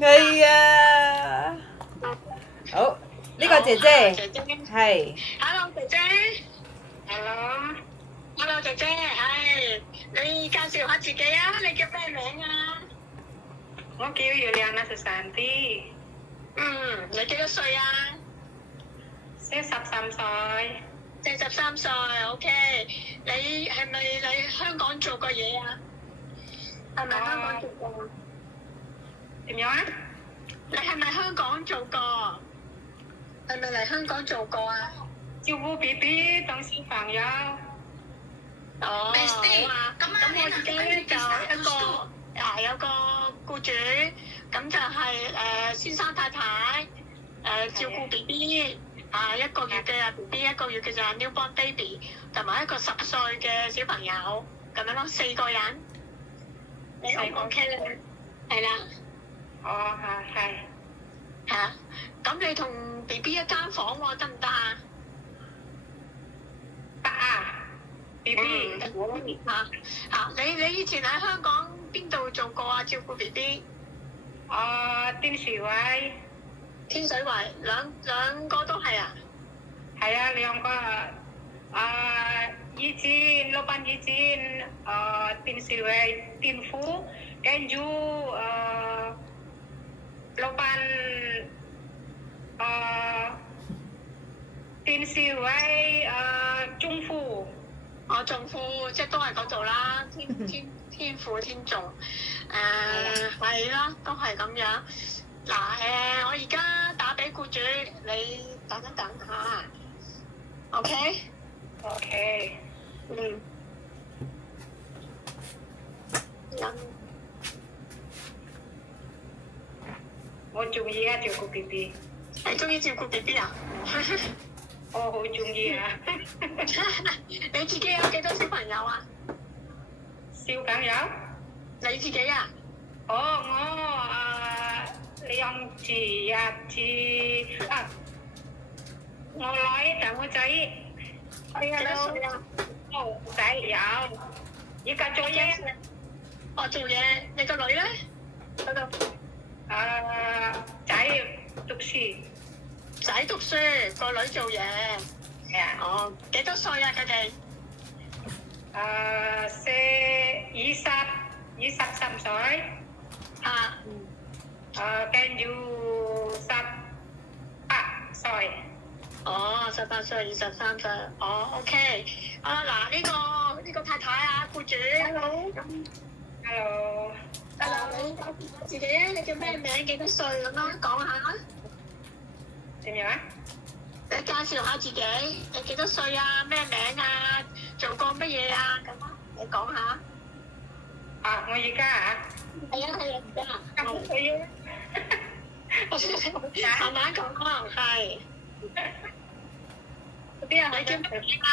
係啊，好，呢個姐姐姐姐係，Hello 姐姐，Hello 姐姐，你介紹下自己啊，你叫咩名啊？我叫Yuliana Susanti，你幾多歲啊43歲。？43歲，OK。你係咪嚟香港做過嘢啊？係咪香港做過？點樣啊？你係咪香港做過？係咪嚟香港做過啊？照顧 BB 當小朋友。哦，好啊。咁我自己咧就有個僱主，咁就係先生太太照顧 BB，1個月嘅 BB，1個月嘅就係 newborn baby，同埋一個10歲嘅小朋友咁樣咯，4個人。你 OK 咧？係啦。哦，係。係啊，咁你同 BB 一間房喎，得唔得啊？得啊。BB。你以前喺香港邊度做過啊？照顧 BB？天水圍。天水圍，兩個都係啊？係啊，兩個。以前老闆以前天水圍天府，跟住老闆天水圍中府。中府即係都係嗰度啦，天府天眾，係啦，都係咁樣。嗱，我而家打俾僱主，你等一等下 ，OK？ OK。我中意啊，照顧 BB。你中意照顧 BB 啊？我好中意啊！你自己有幾多小朋友啊？小朋友？你自己啊？我兩次我女就我仔。幾多歲啊？仔有，而家做嘢。做嘢。你個女咧？嗰度。仔讀書。仔讀書，個女做嘢。係啊。幾多歲啊？佢哋23歲。跟住18歲。18歲、23歲。OK。嗱，呢個太太啊，僱主。Hello。你介紹自己，你叫咩名？幾多歲咁樣講下。點樣啊？你介紹下自己，你幾多歲啊？咩名啊？做過乜嘢啊？咁啊，你講下。我而家啊？係啊，而家。咁佢要慢慢講啊，係。你叫咩名啊？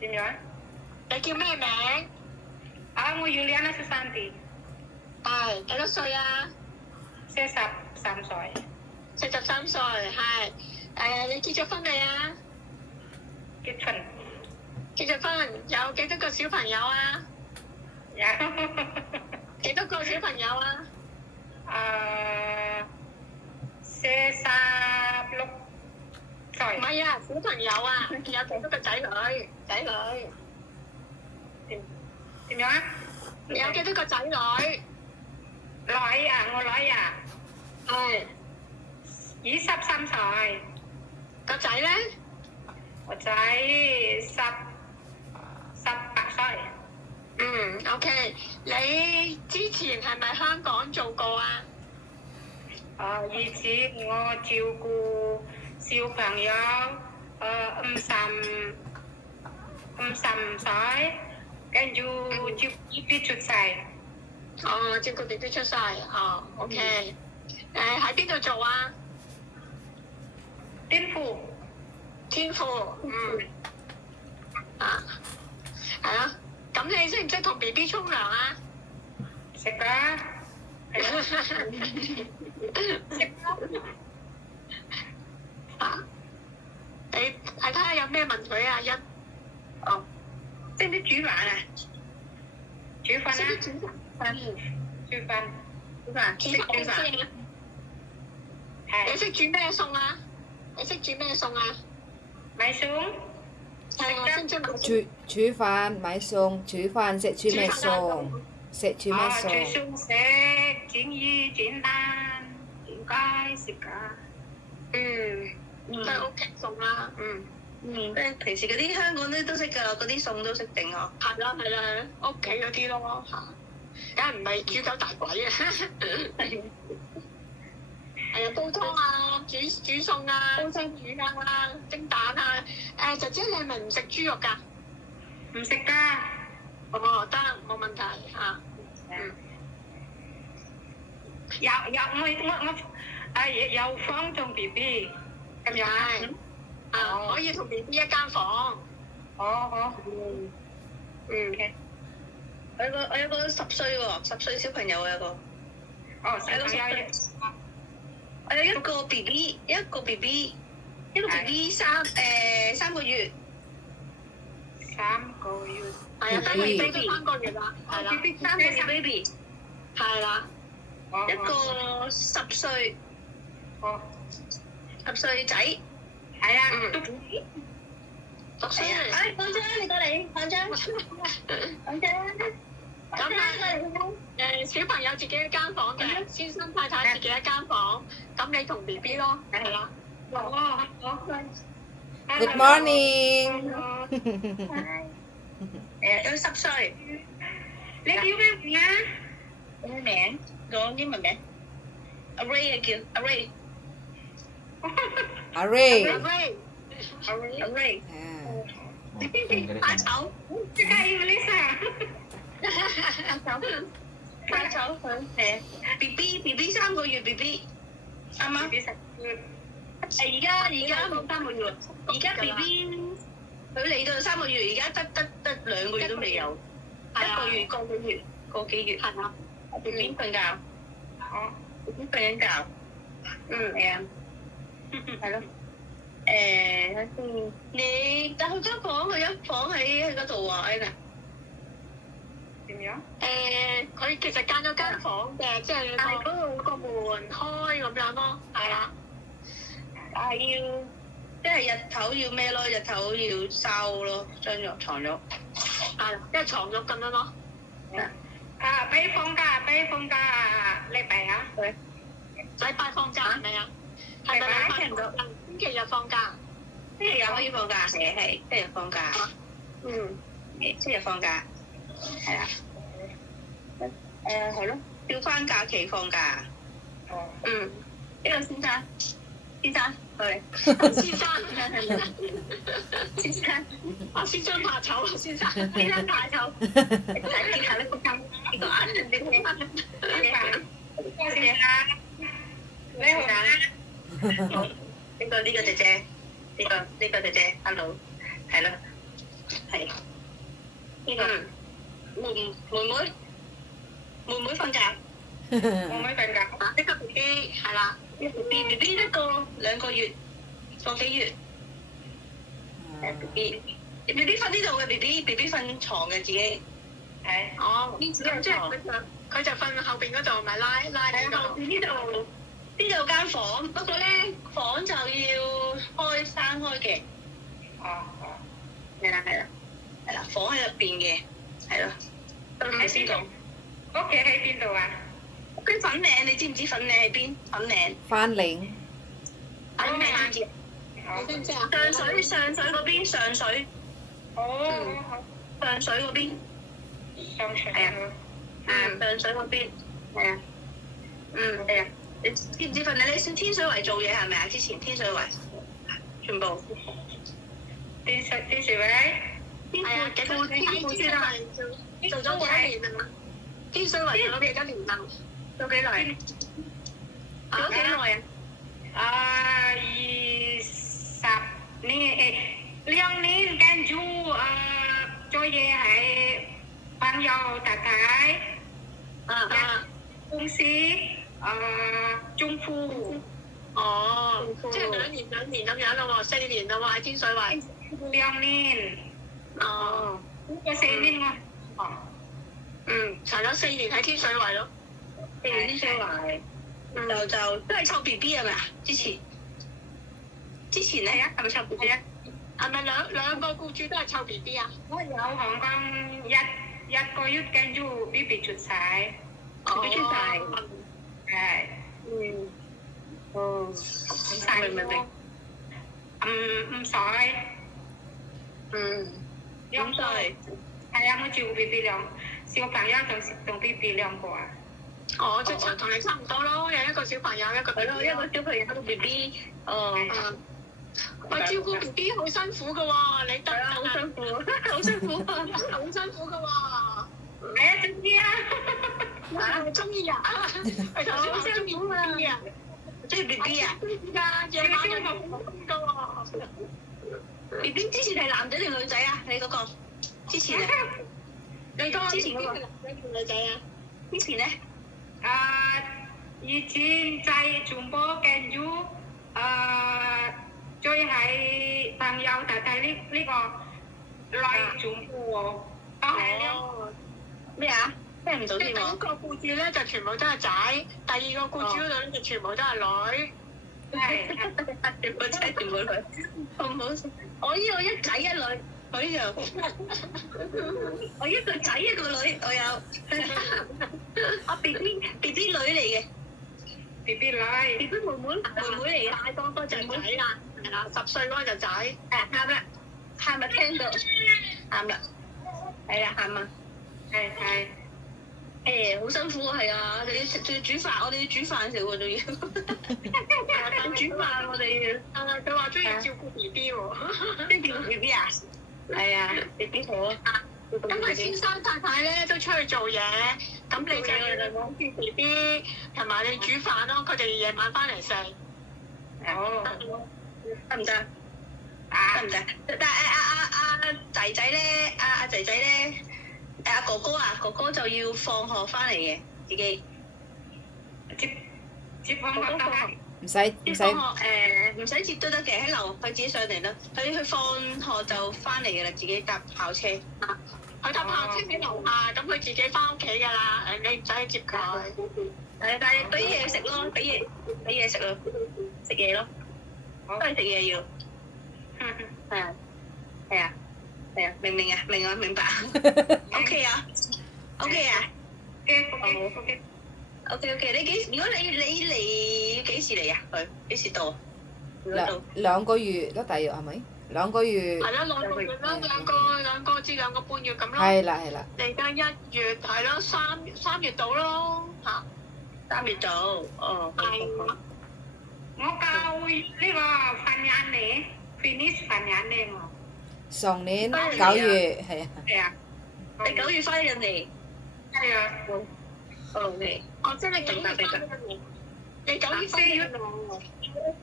點樣啊？你叫咩名？我Yuliana Susanti。係幾多歲啊43歲。43歲，係。你結咗婚未啊？結婚。結咗婚，有幾多個小朋友啊？有。幾多個小朋友啊？46歲。唔係啊，小朋友啊，有幾多個仔女？點樣啊？有幾多個仔女？女啊，我女啊。係。23歲。個仔咧？個仔18歲。OK。你之前係咪香港做過啊？以前我照顧小朋友55歲，跟住照顧 BB 出世。照顧 BB 出世。OK。喺邊度做啊？天父。係咯。咁你識唔識同 BB 沖涼啊？識㗎。你睇下有咩問佢啊？識唔識煮飯啊？煮飯啊？煮飯，煮飯，煮識煮飯。飯。你係識煮咩餸啊？你識煮咩餸啊？買餸，係啊，識唔識買餸？煮飯買餸，煮飯食煮咩餸？食煮咩煮餸？餸食，煎魚、煎蛋，點解食㗎？都係屋企餸啦。即係平時嗰啲香港都識㗎，嗰啲餸都識整嗬。係啦係啦，屋企嗰啲咯嚇，梗係唔係煮狗大鬼啊？係啊，煲湯啊，煮餸啊，煲蒸魚啊，蒸蛋啊。姐姐你係咪唔食豬肉㗎？唔食㗎。哦，得冇問題嚇。有房同 B B 咁樣係啊，可以同 B B 一間房。好。我有個10歲喎，10歲小朋友我有個。哦，小朋友我有一個 BB，一個 BB 3個月。 3個月。係啊，得 B B 都3個月啦，係啦， 3個月 baby， 係啦，一個10歲，10歲仔。係啊，讀書。講真，你過嚟，講真。咁咧，小朋友自己一間房嘅，先生太太自己一間房，咁你同 B B 咯，係啦。Good morning。有10歲。你叫咩名啊？咩名？講英文名。Array 啊，叫 Array。Array。Array。快手，即係 Melissa。快手佢BB 3個月 BB，啱嗎？而家冇3個月，而家 BB 佢嚟到3個月，而家得2個月都未有，1個月個幾月，係啊， BB 瞓覺，BB 瞓緊覺，係啊，係咯，睇先，但佢間房佢一房喺嗰度啊，Anna。點樣？佢其實間咗間房嘅，即係個門開咁樣咯，係啦。但係要，即係日頭要咩咯？日頭要收咯，張床褥。係啦，即係床褥咁樣咯。俾放假禮拜啊？禮拜放假係咪啊？係咪禮拜聽唔到？星期日放假。星期日可以放假，係星期日放假。星期日放假，係啊。係咯，要翻假期放假。呢個先生，過嚟。先生，先生怕醜啊，先生。先生太醜。睇下呢個金，呢個眼睛點睇？你好啊！好，呢個姐姐，呢個姐姐 ，hello，係咯，係。呢個妹妹瞓覺。妹妹瞓覺。呢個 B B 係啦。BB 一個2個月，個幾月？BB 瞓呢度嘅 BB 瞓床嘅自己。係。哦，即係佢就瞓後邊嗰度，咪拉呢度。呢度間房，不過咧房就要閂開嘅。係啦，房喺入邊嘅，係咯。喺邊度？屋企喺邊度啊？佢粉嶺，你知唔知粉嶺喺邊？粉嶺。翻領。粉嶺知唔知？你知唔知啊？上水嗰邊，上水嗰邊。係啊。上水嗰邊。係啊。係啊。你知唔知粉嶺？你天水圍做嘢係咪啊？之前天水圍全部。天水圍。係啊，天水圍做咗幾多年啊？天水圍做咗幾多年啊？做幾耐？做幾耐啊？20年2年跟住做嘢喺朋友太太公司中富。哦，即係兩年咁樣咯喎，4年咯喎喺天水圍。2年。哦。4年喎。查咗4年喺天水圍咯。4月先生嚟，就都係湊 B B 係咪啊？之前咧係咪湊 B B 啊？係咪兩個僱主都係湊 B B 啊？我有香港一個月跟住 B B 出世，B B 出世，係明，五歲， 5歲，係啊，我照顧 B B 小朋友同 B B 兩個啊。哦，即係同你差唔多咯，有一個小朋友一個 B 係咯， B 一個小朋友一個 B B，喂，照顧 B B 好辛苦噶喎，你得係啊，好辛苦，好辛苦啊！好辛苦噶喎。係啊，中意啊！啊，中意啊！係頭先話中意 B B 啊，中意 B B 啊㗎，夜晚都好㗎喎。 ？B B 之前係男仔定女仔啊？你嗰個之前啊？你嗰個之前嗰個男仔定女仔啊？之前咧？以前在中國跟住最係朋友睇呢個來中國，都係呢咩啊？聽唔到即係第一添喎。個僱主咧就全部都係仔，第二個僱主嗰度咧就全部都係女。係全部仔全部女，好唔好笑？我一仔一女，佢就我一個仔一個女，我有我 B B 女嚟嘅 B B 女。 ，B B 妹嚟嘅，大個嗰就仔啦，係啦，10歲嗰個就仔。喊啦，喊啦，聽到喊啦，係啊，喊啊！係好辛苦啊，係啊，我哋要煮飯，我哋要煮飯食喎，仲要煮飯，我哋要佢話中意照顧 B B 喎。跟住 B B 啊，係啊，B B 好啊，咁佢先生太太咧都出去做嘢，咁你就要顧住 B B，同埋你煮飯咯，佢哋夜晚翻嚟食。哦，得唔得？得唔得？但係仔仔咧，仔仔咧，哥哥就要放學翻嚟嘅，自己接放學都係。唔使放學唔使接都得嘅，喺樓佢自己上嚟啦。佢放學就翻嚟嘅啦，自己搭校車。佢搭校車喺樓下，咁佢自己翻屋企㗎啦，你唔使去接佢。但係俾嘢食咯，俾嘢食咯，食嘢咯，都係食嘢要。係啊，明唔明啊？明白。OK 啊，OK 啊。OK，如果你嚟幾時嚟啊？佢幾時到？兩個月咯，大約係咪？2個月。係啦，2個月啦，兩個至2個半月咁咯。係啦。嚟緊1月係咯，3月到咯嚇。 3月到，係。我教呢個訓練你 finish 訓練你我。上年9月係啊。係啊。你9月翻印尼？係啊。OK。哦，即係你9月翻印尼。你9月翻印尼。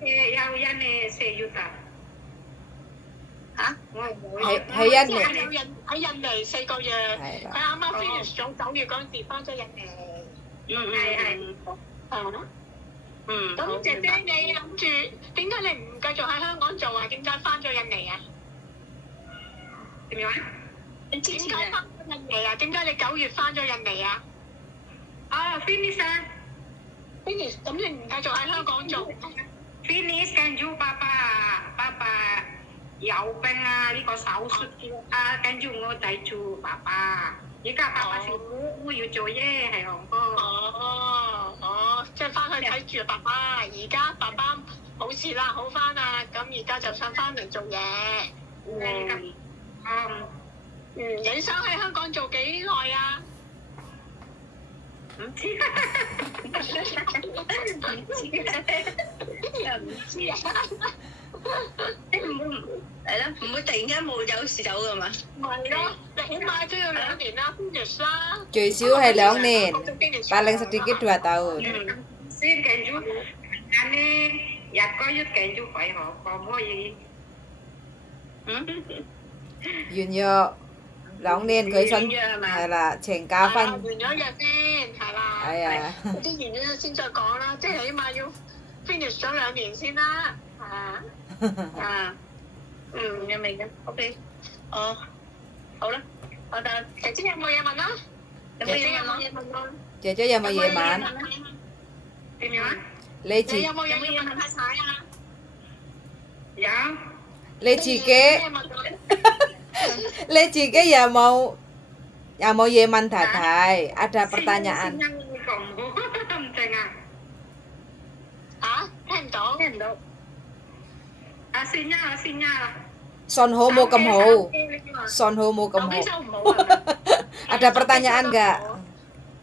有印尼4月啊。嚇？喺印尼。喺印尼4個月。係啦。佢啱啱 finish 咗9月嗰陣時翻咗印尼。係。咁姐姐你諗住點解你唔繼續喺香港做啊？點解翻咗印尼啊？點樣？你之前點解翻咗印尼啊？點解你9月翻咗印尼啊？finish 啊 finish，咁你唔繼續喺香港做 ，finish 跟住爸爸有病啊，呢個手術啊，跟住我睇住爸爸。而家爸爸辛苦，我要做嘢喺香港。即係翻去睇住爸爸。而家爸爸冇事啦，好翻啦，咁而家就想翻嚟做嘢。影相喺香港做幾耐啊？唔知，又唔知啊！係咯，唔會突然間有事走噶嘛？唔係咯，你起碼都要2年啦 finish 啦。最少係2年，paling sedikit 2 tahun。先跟住，你1個月跟住開學，可唔可以？完約2年佢申係啦，請假分。完咗約先，係啦。係啊。啲原因先再講啦，即係起碼要 finish 咗2年先啦。明嘅 ，OK，好啦，我就姐姐有冇嘢問啊？有冇嘢問我？姐姐有冇嘢問？點樣啊？你自你有冇嘢要問太太啊？有你自己咩問佢？你自己有冇嘢問太太？Ada pertanyaan. Không chừng à? 嚇？聽唔到？聽唔到。啊，算啦，算啦。信號冇咁好，信號冇咁手機好。收唔好係咪？ Ada pertanyaan nggak?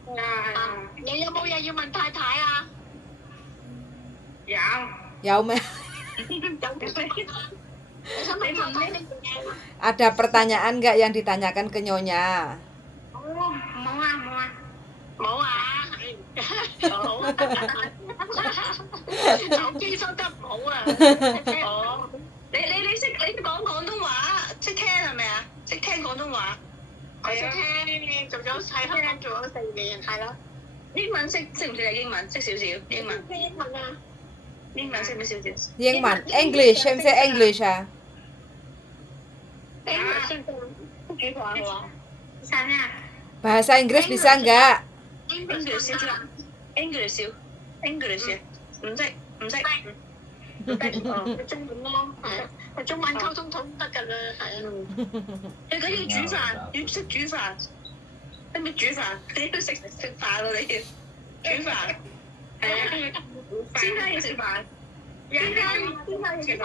係啊，你有冇嘢要問太太啊？有。有咩？你想問太太啲嘢？ Ada pertanyaan nggak yang ditanyakan ke Nyonya? 冇啊，冇啊。冇啊，好手機收得唔好啊！哦，你識講廣東話，識聽係咪啊？識聽廣東話。我識聽，做咗喺香港做咗4年，係咯。英文識唔識啊？英文識少少英文。咩英文啊？英文識唔識少少？英文 English 識唔識 English 啊？英文識唔識煮飯嘅喎？ Sana. Bahasa Inggris bisa nggak? English 少少，English 少，English 唔識唔識。唔得哦，中文咯，係啊，中文溝通得㗎啦，係啊。最緊要煮飯，要識煮飯，識唔識煮飯？你都食飯喎，你要煮飯。係啊，先生要食飯，先生要食飯。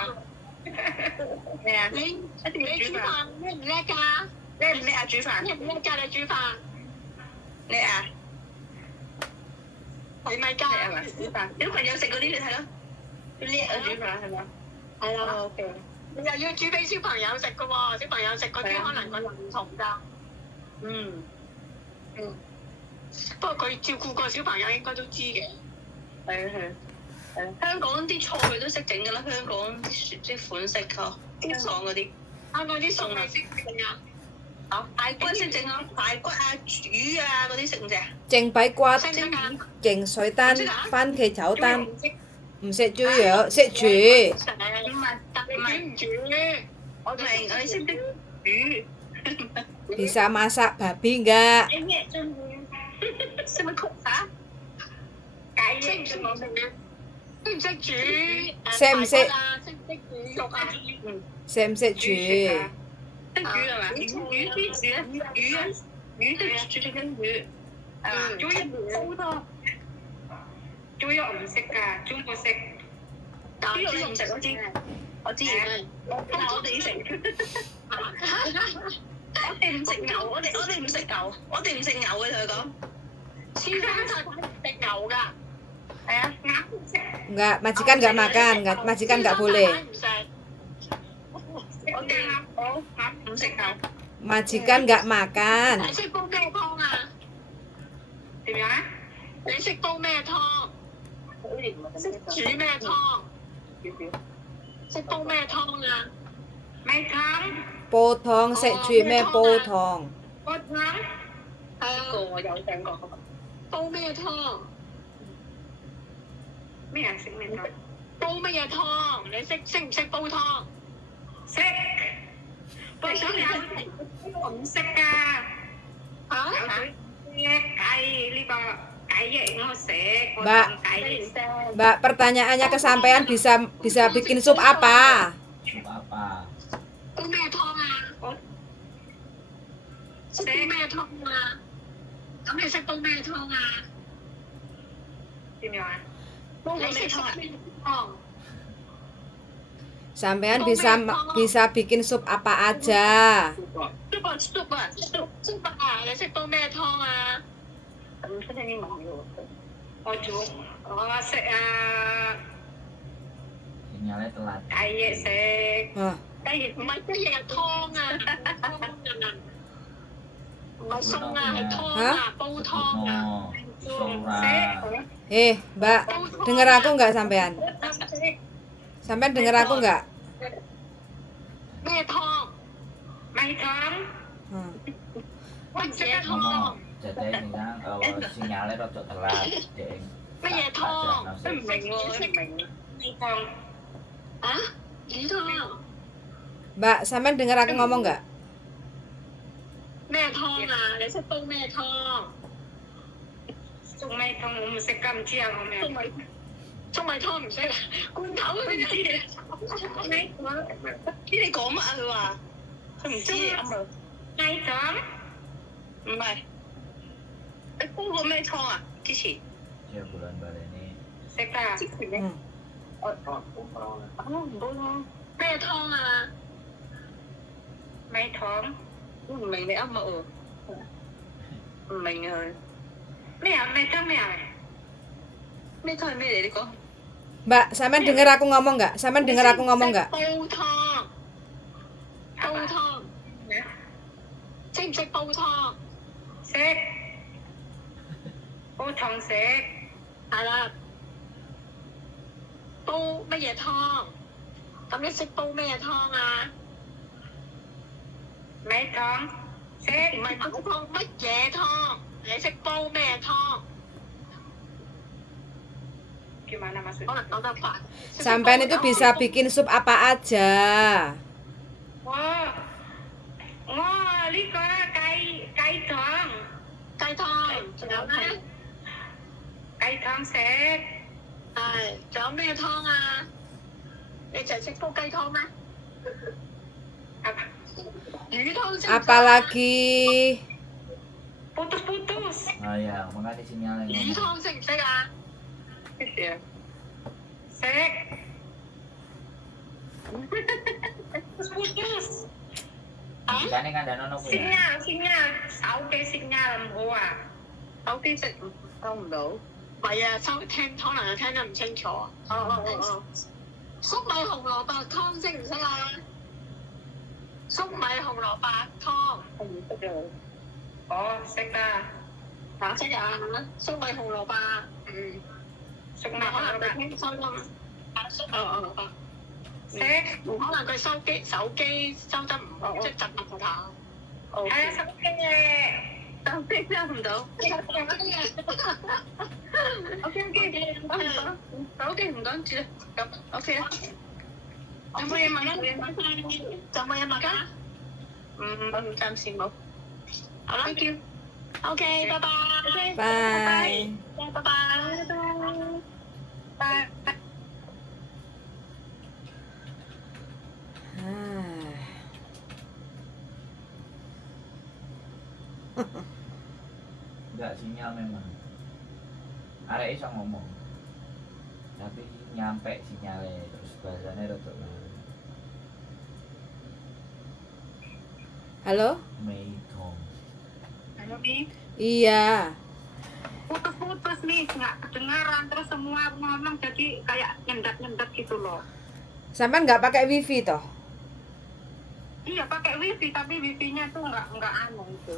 係啊，你一定要煮飯。煮飯叻唔叻㗎？叻唔叻啊？煮飯叻唔叻㗎？你煮飯叻啊？係咪叻係咪？㗎？煮飯，小朋友食嗰啲你睇咯，叻啊煮飯係咪？係啊， OK。你又要煮俾小朋友食㗎喎，小朋友食嗰啲可能個人唔同㗎。嗯，不過佢照顧個小朋友應該都知嘅。係啊係啊。香港啲菜佢都識整㗎啦，香港啲款式呵，香港嗰啲。香港啲餸你識整啊？啊，排骨識整啊，排骨啊、魚啊嗰啲識唔識啊？蒸排骨、識唔識㗎？蒸水蛋、番茄炒蛋，唔識。唔識煮嘢，識煮。唔係，但你煮唔煮？我哋識唔識魚？ Bisa masak babi nggak? 識唔識曲嚇？解識唔識我食啊？識唔識煮？識唔識排骨啊？識唔識煮肉啊？識唔識煮？識煮係嘛？魚啲煮咧，魚啊，魚都煮緊魚，係嘛？煮一煲多。煮肉唔識㗎，中國識。豬肉都唔食，我知，我知。但係我哋食，我哋唔食牛，我哋唔食牛，我哋唔食牛嘅同佢講。先生太太食牛㗎。係啊， Nggak, majikan nggak makan, majikan nggak boleh. 唔食。我哋我唔食牛。 Majikan nggak makan. 你識煲咩湯啊？點樣啊？你識煲咩湯？識煮咩湯？識煲咩湯啊？米湯、 Potong, 識煮咩 potong? 煲湯。係啊，我有聽過。煲咩湯？咩人識咩湯？煲乜嘢湯？你識唔識煲湯？識。煲湯有我唔識㗎。嚇？有水雞呢個雞翼我識，我 Mbak 當雞翼。 Mbak, pertanyaannya kesampaian bisa bikin sup apa? Sup apa? 煲咩湯啊？識煲咩湯啊？咁你識煲咩湯啊？點樣啊？你識煲咩湯？ Sampean bisa bikin sup apa aja? 粥啊！你識煲咩湯啊？唔識聽英文嘅喎。我識啊， Sinyalnya telat. 雞翼識。 Hah, 雞翼唔係雞翼係湯啊，唔係餸啊，係湯啊，煲湯啊。 Kuno, Sora. Mbak, dengar aku nggak sampean? Sampean dengar aku nggak? 咩湯？米湯。 Hmm. 乜嘢湯？ Ngomong, jadi ini kan sinyalnya rada telat. Dek. 乜嘢湯？都唔明喎，都唔明。米湯。啊？魚湯？ Mbak, sampean dengar aku ngomong nggak? 咩湯啊？你識煲咩湯？粟米湯我唔識咁知啊，我咩？粟米湯唔識啊？罐頭嗰啲嘢。知你講乜啊？佢話佢唔知啊嘛。米湯唔係，你煲過咩湯啊？之前 Chưa bulan balik ini. 識啊？嗯，唔煲湯。咩湯啊？米湯我唔明你噏乜喎？唔明啊佢咩啊？米湯咩啊？咩湯係咩嚟？你講。 Mbak, sampean dengar aku ngomong nggak? Sampean dengar aku ngomong nggak? 煲湯，煲湯，識唔識煲湯？識煲湯識係啦，煲乜嘢湯？咁你識煲咩湯啊？米湯識唔係煲湯，乜嘢湯？你識煲咩湯？ gimana 可 maksudnya? 能講得快。 Sampean itu bisa bikin sup apa aja. Wah, wah, ini kok kai thong, 雞湯，仲有咩？ kai thong set, 係，仲有咩湯啊？你就係識煲雞湯咩？ apa? 魚湯識唔識啊？ Apalagi Putus-putus, Oh ya, makanya sinyalnya. 魚湯識唔識啊？ ya. Set, putus-putus. Ikannya kan ada nono punya. Sinyal, 手機 sinyal 唔好啊。手機識收唔到。唔係啊，可能聽得唔清楚。哦。粟米紅蘿蔔湯識唔識啊？粟米紅蘿蔔湯我唔識啊。哦，識啦，識啊？粟米紅蘿蔔，嗯，熟唔咪可能係可能佢聽收音。粟米紅蘿蔔，識。唔可能佢手機收得唔好，即係窒窒頭。哦。啊，手機嘅。手機收唔到。OK，手機唔講住啦。咁 OK 啦。有冇嘢問啊？仲有冇嘢問啊？暫時冇。好啦 Thank you。 ，OK，拜拜。 bye. 拜拜。拜。 Enggak sinyal memang. Arek iso ngomong. Tapi nyampe sinyalnya terus bahasanya rada lali. Halo? Meitong. Halo, Mi. Iya. Putus-putus nih, nggak kedengaran. Terus semua ngomong jadi kayak nyendat-nyendat gitu loh. Sampean nggak pakai wifi toh? Iya, pakai wifi, tapi wifi-nya tuh nggak anu itu.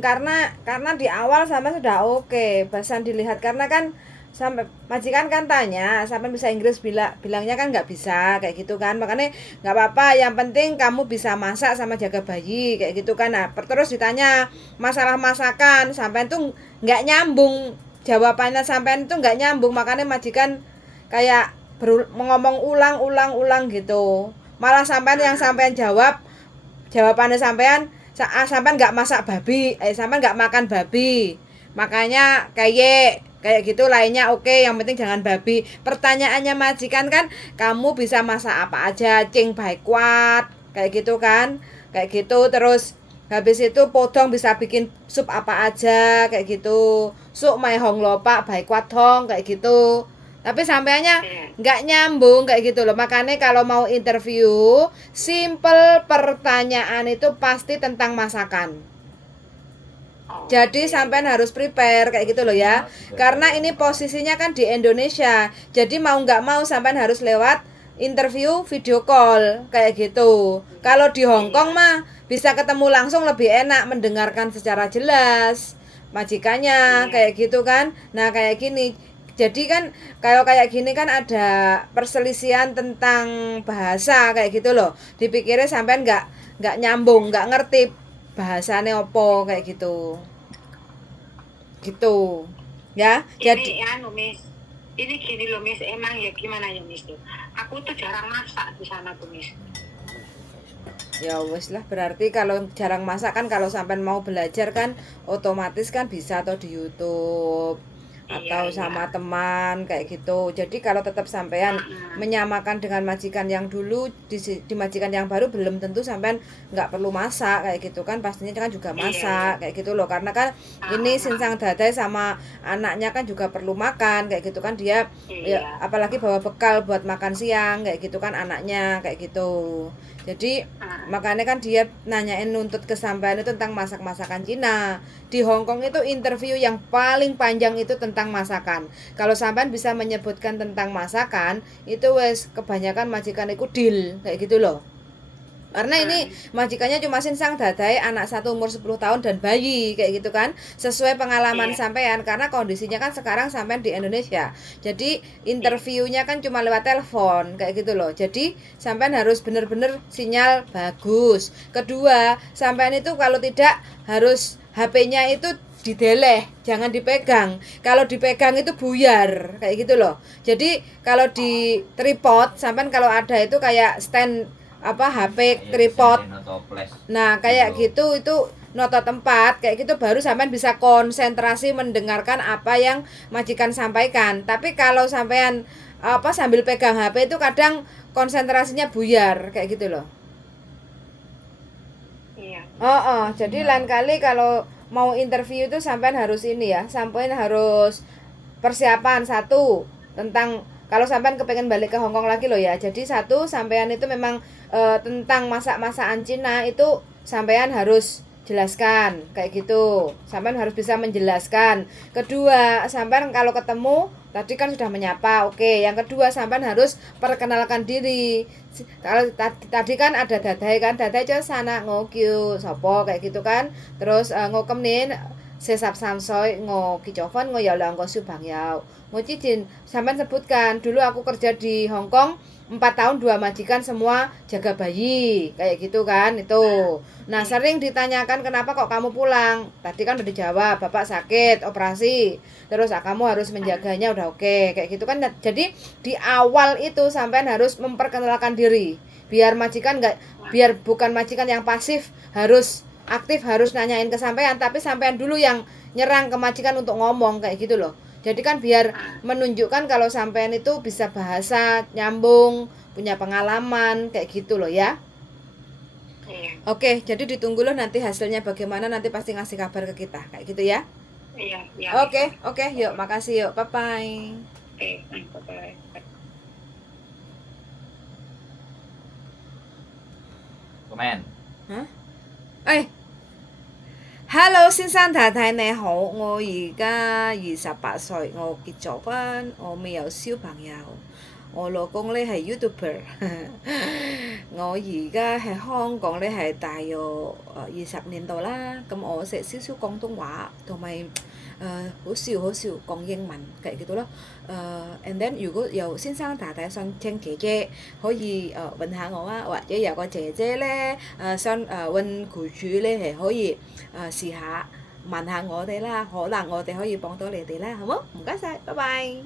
Karena di awal sampai sudah oke, bahasan dilihat karena kan sampai majikan kan tanya sampai bisa Inggris bilangnya kan nggak bisa kayak gitu kan, makanya nggak apa-apa, yang penting kamu bisa masak sama jaga bayi kayak gitu kan. Nah terus ditanya masalah masakan, sampai tuh nggak nyambung jawabannya, sampai itu nggak nyambung, makanya majikan kayak ngomong ulang gitu, malah sampai yang sampean jawabannya sampean nggak masak babi, sampean nggak makan babi, makanya kayak gitu lainnya oke, yang penting jangan babi. Pertanyaannya majikan kan kamu bisa masak apa aja, cing baik kuat kayak gitu kan, kayak gitu. Terus habis itu podong bisa bikin sup apa aja kayak gitu, sup mai hong lopak baik kuat hong kayak gitu. Tapi sampainya nggak nyambung kayak gitu loh. Makanya kalau mau interview, simple pertanyaan itu pasti tentang masakan. Jadi sampean harus prepare kayak gitu loh ya. Karena ini posisinya kan di Indonesia. Jadi mau nggak mau sampean harus lewat interview video call kayak gitu. Kalau di Hong Kong mah bisa ketemu langsung, lebih enak mendengarkan secara jelas majikannya kayak gitu kan. Nah kayak gini. Jadi kan kalau kayak gini kan ada perselisihan tentang bahasa kayak gitu loh. Dipikirnya sampean nggak nyambung, nggak ngerti bahasanya opo kayak gitu. Gitu. Ya. Jadi anu Miss, ini gini loh Miss, emang ya gimana ya Miss, aku tuh jarang masak di sana tuh Miss. Ya wes lah, berarti kalau jarang masak kan kalau sampai mau belajar kan otomatis kan bisa atau di YouTube atau sama teman kayak gitu. Jadi kalau tetap sampean menyamakan dengan majikan yang dulu di majikan yang baru belum tentu sampean nggak perlu masak kayak gitu kan, pastinya kan juga masak kayak gitu loh, karena kan ini Sinsang Dadai sama anaknya kan juga perlu makan kayak gitu kan, dia ya, apalagi bawa bekal buat makan siang kayak gitu kan anaknya kayak gitu. Jadi makanya kan dia nanyain nuntut kesampaian itu tentang masak-masakan Cina. Di Hong Kong itu interview yang paling panjang itu tentang masakan. Kalau sampean bisa menyebutkan tentang masakan, itu wes kebanyakan majikan itu deal kayak gitu loh. Karena ini majikannya cuma Sinsang Dadai, anak satu umur 10 tahun dan bayi kayak gitu kan, sesuai pengalaman sampean, karena kondisinya kan sekarang sampean di Indonesia. Jadi interviewnya kan cuma lewat telepon kayak gitu loh. Jadi sampean harus bener-bener sinyal bagus. Kedua, sampean itu kalau tidak harus HP-nya itu dideleh, jangan dipegang. Kalau dipegang itu buyar kayak gitu loh. Jadi kalau di tripod, sampean kalau ada itu kayak stand HP tripod. Nah, kayak gitu itu noto tempat kayak gitu baru sampean bisa konsentrasi mendengarkan apa yang majikan sampaikan. Tapi kalau sampean sambil pegang HP itu kadang konsentrasinya buyar kayak gitu loh. Iya. Jadi lain kali kalau mau interview itu sampean harus ini ya, sampean harus persiapan satu tentang kalau sampean kepengen balik ke Hong Kong lagi loh ya. Jadi satu, sampean itu memang tentang masak-masakan Cina itu sampean harus jelaskan kayak gitu. Sampean harus bisa menjelaskan. Kedua, sampean kalau ketemu tadi kan sudah menyapa. Oke, yang kedua sampean harus perkenalkan diri. Kalau tadi kan ada Dadai kan, Dadai aja sana ngokyu sopo kayak gitu kan. Terus ngokemin sesap samsoy ngo kicofon ngo yao lang ngo su bang yao ngo cijin. Sampean sebutkan dulu aku kerja di Hong Kong 4 tahun 2 majikan semua jaga bayi kayak gitu kan itu. Nah sering ditanyakan kenapa kok kamu pulang, tadi kan udah dijawab bapak sakit operasi, terus kamu harus menjaganya udah oke kayak gitu kan. Jadi di awal itu sampean harus memperkenalkan diri biar majikan biar bukan majikan yang pasif, harus aktif, harus nanyain ke sampean, tapi sampean dulu yang nyerang ke majikan untuk ngomong kayak gitu loh. Jadi kan biar menunjukkan kalau sampean itu bisa bahasa nyambung, punya pengalaman kayak gitu loh ya. Oke, jadi ditunggu loh nanti hasilnya bagaimana, nanti pasti ngasih kabar ke kita kayak gitu ya. Iya. Oke, yuk makasih yuk, bye bye. Bye. Komen. Hello 先生太太你好，我而家28歲，我結咗婚，我未有小朋友，我老公呢係 YouTuber 我而家喺香港呢係大約20年度啦，咁我識少少廣東話同埋好少講英文嘅gitu咯。and then 如果有先生太太想聽姐姐，可以問下我啊，或者有個姐姐呢想問僱主呢係可以試下問下我哋啦，可能我哋可以幫到你哋啦，好冇？唔該晒，拜拜。